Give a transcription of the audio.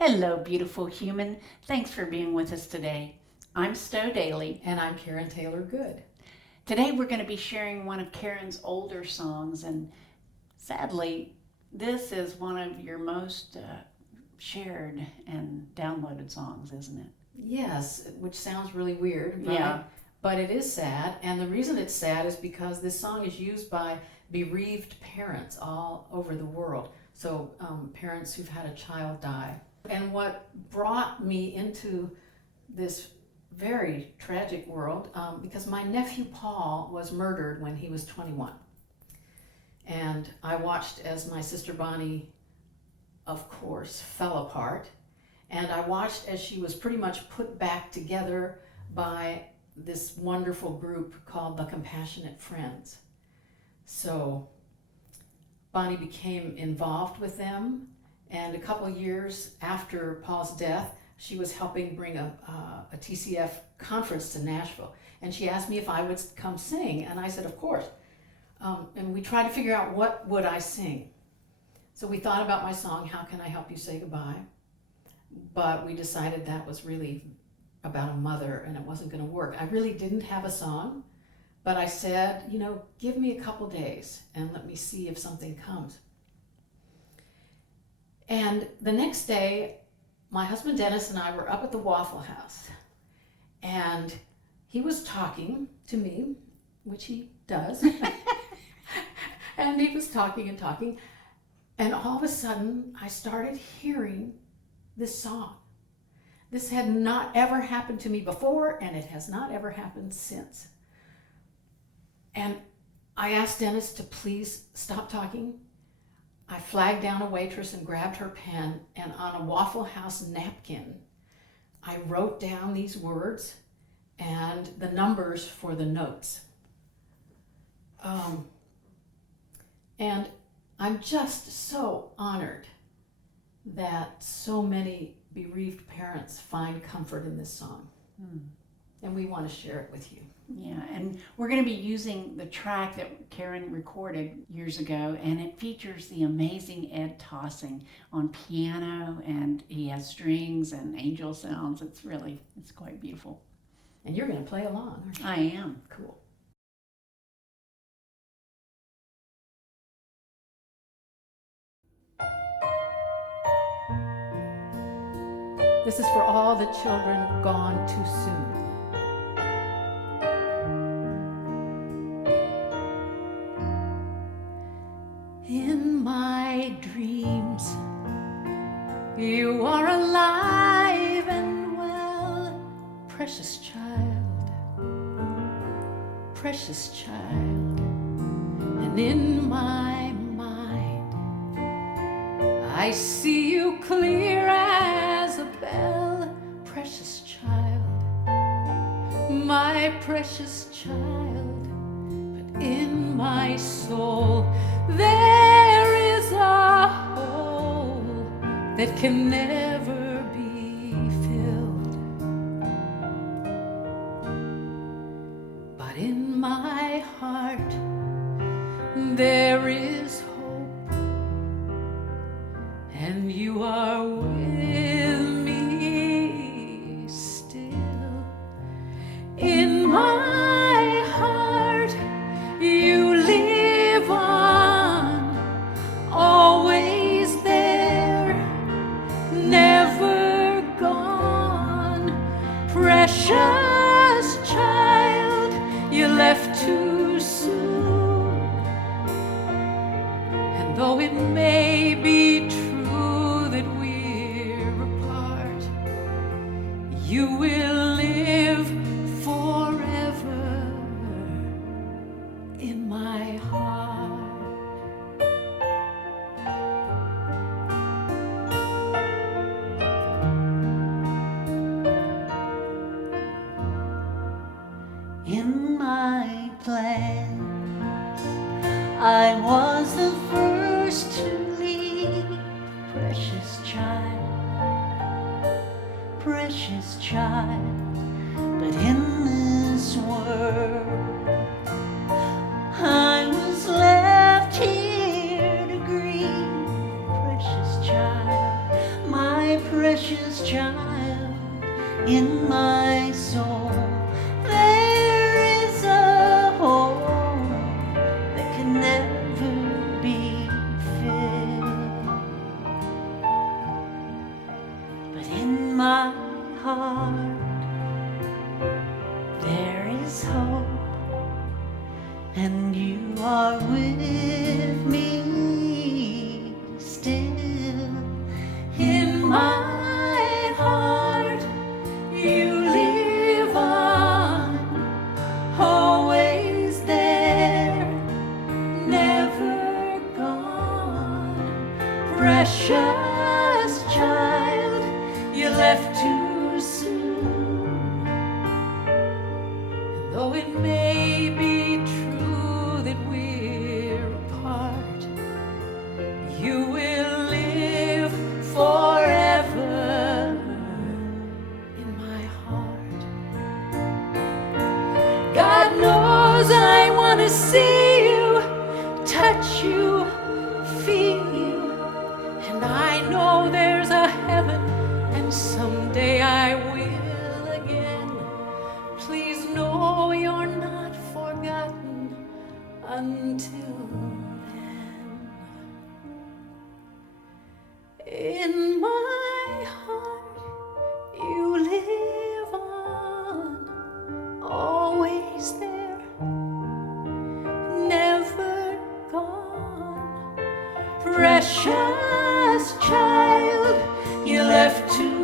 Hello, beautiful human. Thanks for being with us today. I'm Stowe Dailey. And I'm Karen Taylor Good. Today we're going to be sharing one of Karen's older songs, and sadly, this is one of your most shared and downloaded songs, isn't it? Yes, which sounds really weird, right? Yeah. But it is sad, and the reason it's sad is because this song is used by bereaved parents all over the world. So parents who've had a child die. And what brought me into this very tragic world, because my nephew Paul was murdered when he was 21. And I watched as my sister Bonnie, of course, fell apart. And I watched as she was pretty much put back together by this wonderful group called the Compassionate Friends. So Bonnie became involved with them, and a couple of years after Paul's death, she was helping bring a TCF conference to Nashville. And she asked me if I would come sing, and I said, of course. And we tried to figure out what would I sing. So we thought about my song, How Can I Help You Say Goodbye? But we decided that was really about a mother and it wasn't going to work. I really didn't have a song, but I said, give me a couple days and let me see if something comes. And the next day, my husband Dennis and I were up at the Waffle House, and he was talking to me, which he does. And he was talking and talking, and all of a sudden I started hearing this song. This had not ever happened to me before, and it has not ever happened since. And I asked Dennis to please stop talking. I flagged down a waitress and grabbed her pen, and on a Waffle House napkin, I wrote down these words and the numbers for the notes. And I'm just so honored that so many bereaved parents find comfort in this song. And we want to share it with you. Yeah, and we're going to be using the track that Karen recorded years ago, and it features the amazing Ed Tossing on piano, and he has strings and angel sounds. It's quite beautiful. And you're going to play along, aren't you? I am. Cool. This is for all the children gone too soon. In my dreams, you are alive and well, precious child, precious child. And in my mind, I see you clear as a bell, precious child, my precious child. But in my soul, there is a hole that can never be filled. But in my heart, there is hope, and you are with me still. In my heart, you live on, always there, never gone. Precious child, you left too soon. And though it may be true that we're apart, you will live forever in my heart. In my plans, I was the first to leave. Precious child, but in this world, I was left here to grieve. Precious child, my precious precious child in my soul. There is a hole that can never be filled, but in my heart there is hope, and you are with me still. In my heart you live on, always there, never gone. Precious child, you left too soon. And though it may be true that we're apart, you will live forever in my heart. God knows I want to see you, touch you, feel you, and I know there's a heaven, and someday I will again. Please know you're not forgotten until then. In my heart you live on, always there, never gone. Precious child, you left too